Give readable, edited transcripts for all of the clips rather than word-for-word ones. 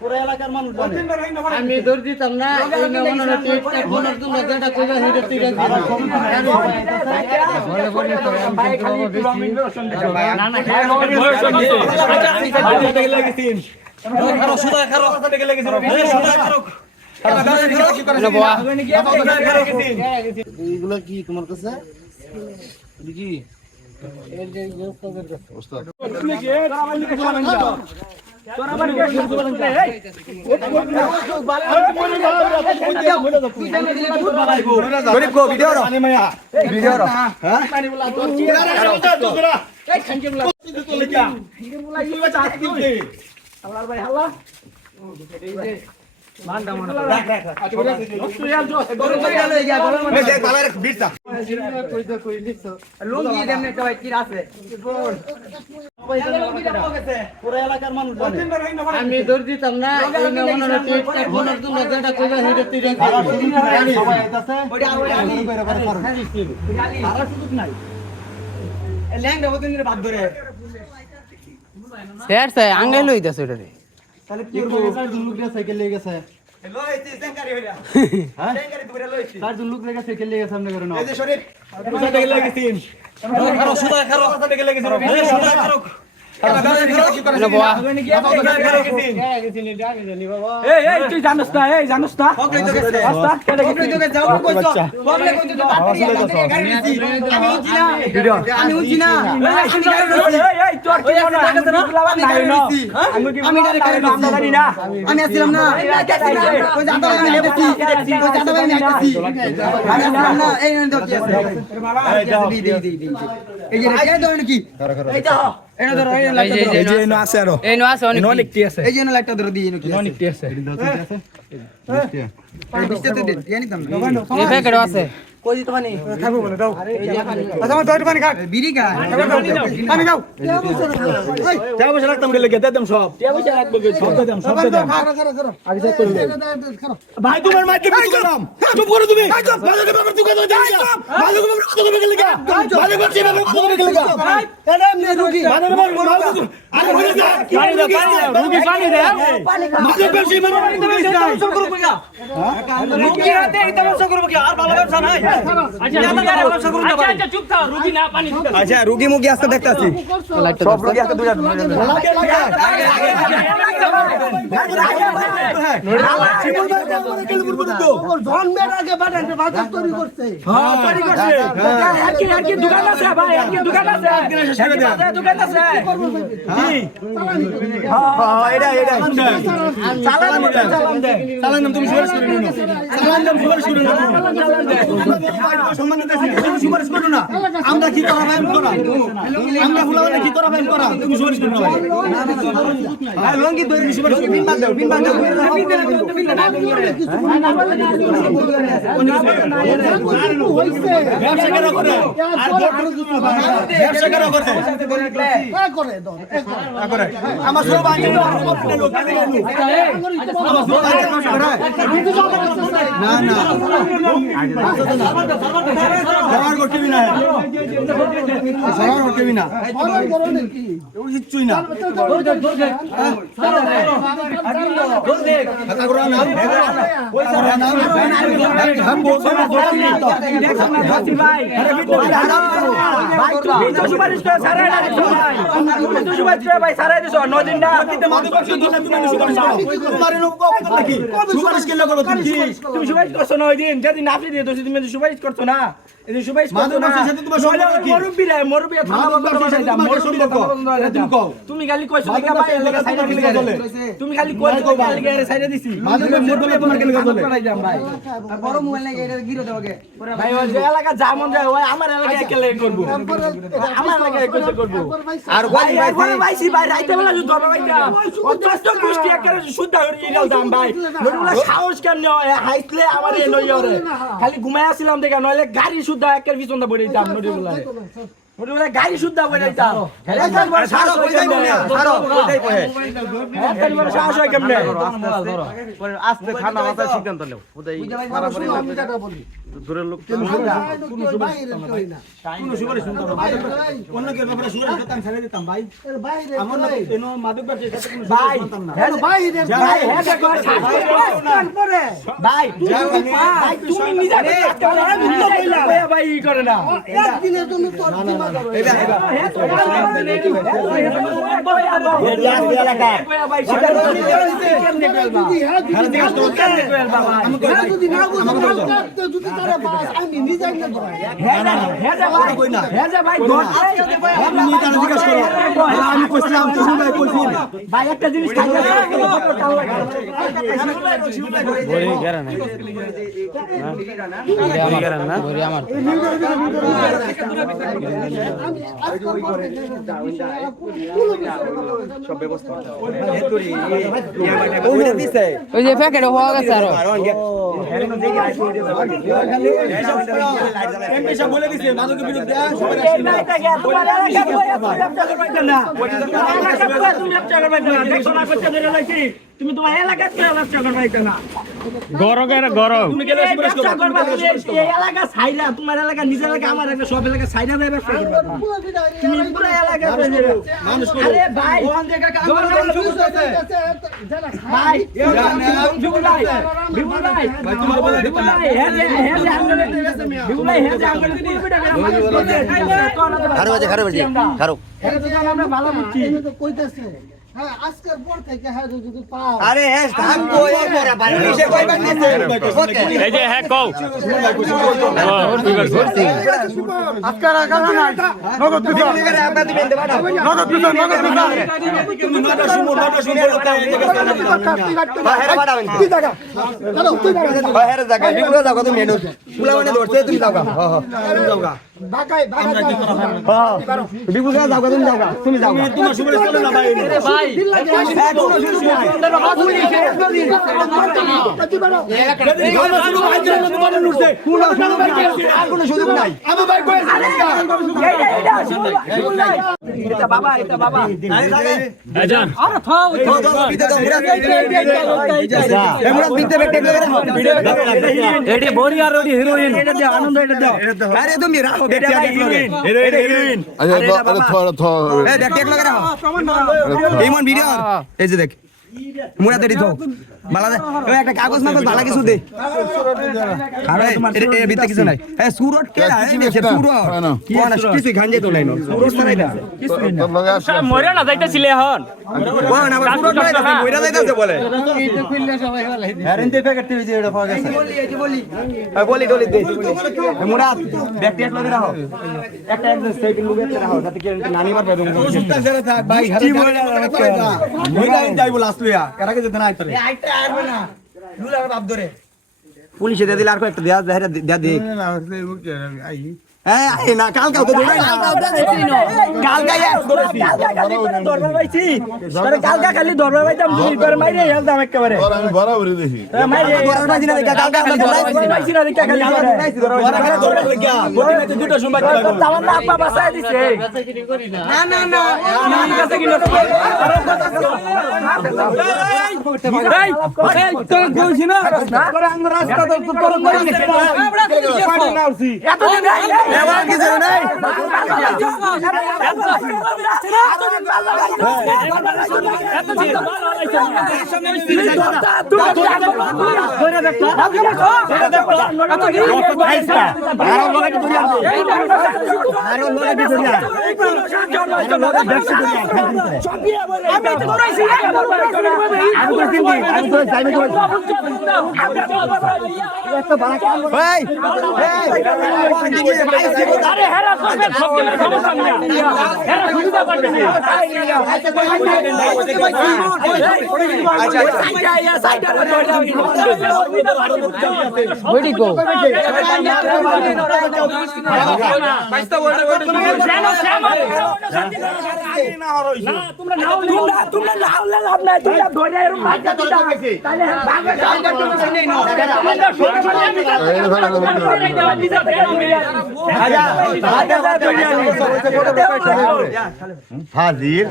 পুরো এলাকার মানুষ আমি দৌড় দিতাম না এইগুলো কি তোমার কাছে কি আমি দৌড় দিতাম না আঙ্গাই লইতেছে ওটা তাহলে কি লোক সাইকেল লেগে গেছে লোক লেগে সাইকেল লেগে সামনে করে না তুই জানোস না আছে কই তো পানি খাবো বলে দাও আচ্ছা আমার দই পানি খা বিড়ি খা পানি দাও যাও বসে রাখতাম গেলে গেতে দেম সব টিয়া বসে রাখবো সব দেম আগে চেক করে ভাই তোমার মাইকে বিক্রি করলাম চুপ করো তুমি মালিকের বাবার তুই কত দিন মালিকের বাবার কত দিন গেলে মালিকের বাবার কত দিন গেলে এটা এমনি রুগী মালিকের বাবার আরে বলে যা রুগী পানি দে মালিকের বেশি মানে তুমি সব করব কি রুগী রাতে একদম সব করব কি আর ভালো ব্যবসা নাই আচ্ছা রুগী মুগী আসতে দেখতেছি সব রুগী আসতে দুইটা জন্মের আগে বাজারে বাজার তৈরি করছে হ্যাঁ তৈরি করছে কি দোকান আছে ভাই কি দোকান আছে দোকান আছে জি হ্যাঁ এটা চালান তুমি সুপারিশ করে নাও চালান দাম সুপারিশ করে নাও সম্মান দিতেছি তুমি সুপারিশ করো না আমরা কি করা ভাই করা আমরা ফুলাওয়ালা কি করা ভাই করা তুমি সুপারিশ করো না ভাই লঙ্গি ধরে সুপারিশ করো বিন বাদ দাও ব্যবসা কেন করে আর ব্যবসা কেন করে আমার সব আগে লোক না না সবার করতে না সবার করতে না কিচ্ছুই না সুপারিশ করছো না তুমি খালি তুমি খালি এলাকা যা মন যায় আমার এলাকায় কেলে করবো আমার এলাকায় করবো আর রাইতে বেলা শুদ্ধ ভাই সাহস কেন হাইসলে আমার খালি ঘুমাই আসছিলাম দেখা নইলে গাড়ি শুদ্ধ একের পিছন পড়ে দিতাম নদীগুলা ওরে গাড়ি শুদ্ধা বলে দিতাম সারো কই যাইবো না সারো কই যাইবো হে এত বড় সাহস হয় কেমনে আস্তে ঠান্ডা মাথায় সিদ্ধান্ত নেও ওদের দূরের লোক কোন সুপারি শুনতাম অন্য কেউ ব্যাপারে সুপারি করতাম ছেড়ে দিতাম ভাই আমার না এনো মাদক ব্যবসা সাথে কোনো সুপারি শুনতাম না ভাই ভাই হেডা কর শাসন করে ভাই ভাই তুমি নিজে করতে পারো আমি তো কইলা ভাই ই করে না একদিনের জন্য তোর দিমাগ এবা ওই যে প্যাকেট হওয়া গেছে আরো বলে দিছে মাদকের বিরুদ্ধে তুমি তোমার এলাকায় ব্যবসা করবে না গরম তুমি গেলে ব্যবসা করবে এই এলাকা ছাইরা তোমার এলাকা নিজের এলাকা আমার এলাকা সব এলাকা ছাইরা দেবে ব্যবসা করবে তুমি পুরো এলাকা মানুষ আরে ভাই ওখান থেকে আমার শুরু হচ্ছে ভাই বিপুল ভাই ভাই তোমার বলে দিতে না হে যে বিপুল ভাই হে যে আঙ্গুল পুরো বিটা খারো আমরা ভালো বুঝছি তো কইতাছে হ্যাঁ আজকের পর থেকে হ্যাঁ যদি পাও আরে হ্যাঁ ধান কই পরে বাড়ি নিচে কই বাড়িতে এই যে হ্যাঁ কও আজকাল আকাল না নগদ দিছো আমরা দিবেন দেবা না নগদ দিছো তুমি নটা শুনো হেরে বাড়াবেন কি জায়গা চলো তুই জায়গা হেরে জায়গা বিগুলো যাও তুমি মেনু পুলা মানে ধরতে তুমি যাও তুমি যাওগা ঢাকায় ঢাকায় বিগুলো যাও তুমি যাও তোমার সুপারি চলে না ভাই ভাই কোনো সুযোগ নাই বাবা এটা বাবা আজান এডি বড়ি আর ওডি হিরোইন এটা দাও আনন্দ এটা দাও আরে তুমি রাখো এটা হিরোইন হিরোইন এই দেখ টেক লাগা রাখো এই মন ভিডিও এই যে দেখ মুড়া দেরি তো বালা দে ওই একটা কাগজ মাগজ বালা কিছু দে আরে এর ভিতরে কিছু নাই হ্যাঁ সুরট কে এই দেখে সুরট কি না কিছু গাঞ্জে তো নাই না সুরট নাই না কিছু না মরে না যাইতেছিলে এখন কোন না সুরট নাই না কইরা যাইতাছে বলে হ্যারেন দে প্যাকেট তুই যে এটা পাওয়া গেছে বলি ডলি দে মুড়া ব্যাকটেরিয়া লগে রাখো একটা একদম সেটিং লগে রাখো যাতে কি নানি মারবে তুমি সুস্তা জেরে থাক ভাই কি বলে ওইটা যাইবো লাস্ট লইয়া কারাকে যেতে না আইতরে আইতে আরবে না লুলার বাপ ধরে পুলিশে দিয়ে দিলে আর কয়েকটা দেয়া দেয়া দে হ্যাঁ এই না কালকে তো দৌড়াই না কালকে দরবার পাইছি আরে কালকে খালি দরবার পাইতাম দুই বার মাইরে হেলতাম একেবারে আমি বরাবরই দেখি মাইরে দরবার পাইছি না দেখা কালকে পাইছি না দেখা খালি দরবার লাগিয়া বডি মেতে দুটো সময় আমার না আপা বাসায় দিছে না না না আমার কাছে কি এই তো কইছি না তোর আঙ্গ রাস্তা তো তোর করে নিছে না এত দিন এবার কিছু নাই আরে হেরা করবে সব কিছু সমস্যা নেই হেরা সুবিধা পাবে না ওইটি কো না তোমরা না হলে লাভ নাই তোমরা ধরে এরকম ভাগা দিতা তাহলে ভাগা ফাজিল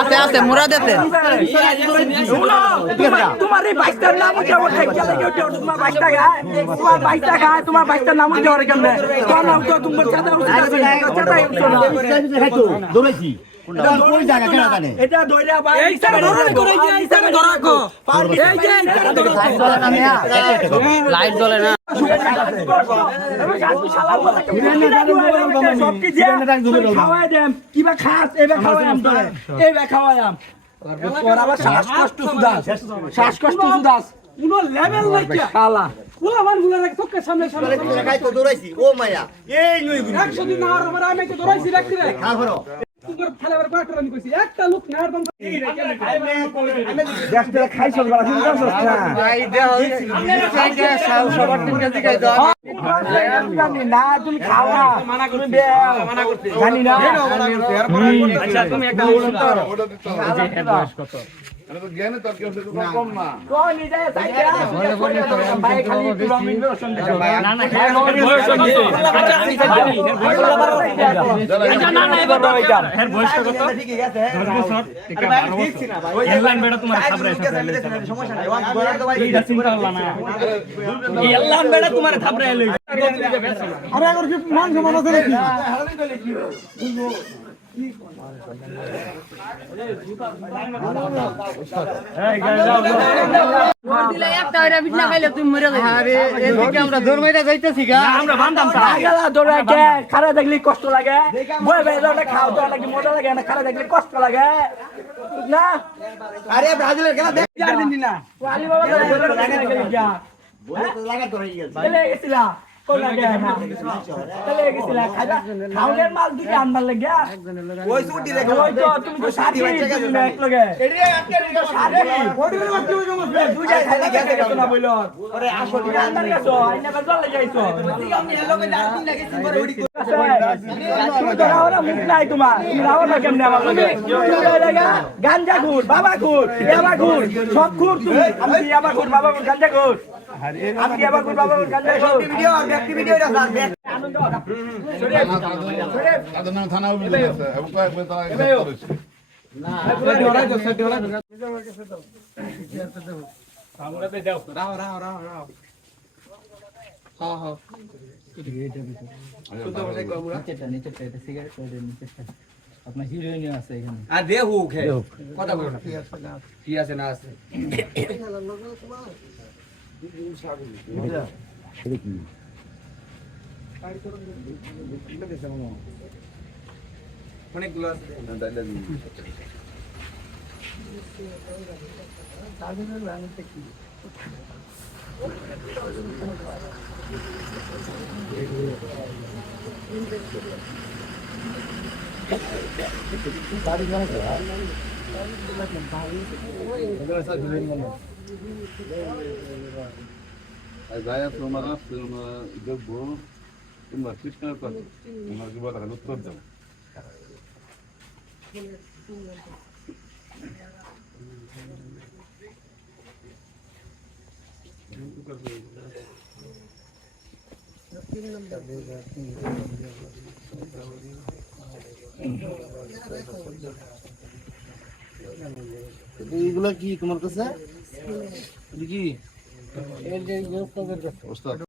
আছে আছে মুরা দিতে তোমার এই বাইকটার নাম কি আমার তোমার বাইকটা গায় তোমার বাইকটার নাম কি ওরে কেমনে তোমার নাম তো তোমার চাঁদা দৌড়াইছি কোন জায়গা কেনা জানে এটা ধইরা ভাই এইটা ধরে করে এইটা ধরা কো এই যে লাইট জ্বলে না খাওয়াই দেম কিবা খাস এবে খাওয়াইম তোরে এবে খাওয়াইম তোর আবার শ্বাসকষ্ট সুদাস কোনো লেভেল নাই কি শালা পুরা মান গুলা রাখ তোকে সামনে দেখাই তো দৌড়াইছি ও মায়া এই নই গুলি 100 দিন আর আমার আমি তো দৌড়াইছি রাখছি রে খা করো তোর ফেলাবার কয়টা আমি কইছি একটা লোক না একদম দেশটা খাইছ বলা তুমি জানো না ভাই দেহ সবার টিমকে দিকাই দাও না তুমি খাওয়া মানা করতে মানা করতে জানি না আচ্ছা তুমি একটা বলুন তো এর বয়স কত আরে তো জ্ঞানে তো কেউ কম না তো নিজে সাইডে ভাই খালি প্রমিন রোশন না না বয়স কত আচ্ছা না না এবার এর বয়স কত ঠিক আছে 10 বছর আরে ভাই দেখছি না ভাই ওই লাইন বেটা তোমার থাবরে সমস্যা নাই ওয়ান গোড়া তো ভাই এটা চিন্তা হল না এই লাইন বেটা তোমার থাবরে লই আরে আগর কি মান সমান আছে নাকি দিলে একটা ওরা বিটনা খাইলে তুমি মরে যাবে আরে এদিকে আমরা দরমাইরা যাইতেছি গা আমরা বান্দাম তা আগলা দৌড়া কে খারা দেখলি কষ্ট লাগে বই ভাই দৌড়া খাও তো নাকি মজা লাগে না খারা দেখলি কষ্ট লাগে না আরে ব্রাজিলের খেলা দেখ 4 দিন না আলী বাবা দৌড়া লাগে গিয়া বলে তো লাগা তো হয়ে গেছে চলে গেছিলা কোন লাগে না চলে গেছিলা খাজা খাওনের মাল দিকে আনবার লাগে ওই ছুটি রে ওই তো তুমি তো সাথী তুমি এক লগে এডি আটকে দিছো সাথী ওডি করে বাকি হই গেছে দুই জায়গা খালি গেছে কেন না বইলো আরে আসল আনবার গেছো আইনা বা চলে যাইছো আমি এলোকে ডাকিন লাগেছি পরে ওডি তুমি তো রাওনা মুখ নাই তোমার তুমি রাওনা কেমনে আমার লগে গাঞ্জা ঘুর বাবা ঘুর ইয়াবা ঘুর সব ঘুর তুমি আমি ইয়াবা ঘুর বাবা ঘুর গাঞ্জা ঘুর আমি ইয়াবা ঘুর বাবা ঘুর গাঞ্জা ঘুর ভিডিও ব্যক্তি ভিডিও এটা স্যার তাদের নাম থানা অভিযোগ আছে এবং কয়েকবার তারা গ্রেফতার হয়েছে আপনার হিরোইন আছে এখানে আর দে হুক হে কথা বলো না কি আছে না আছে অনেকগুলো আছে যাই তোমার আসছে দেখবো তোমার কৃষ্ণের কথা তোমার কি বলা উত্তর দেবো এইগুলা কি তোমার কাছে ওস্তাদ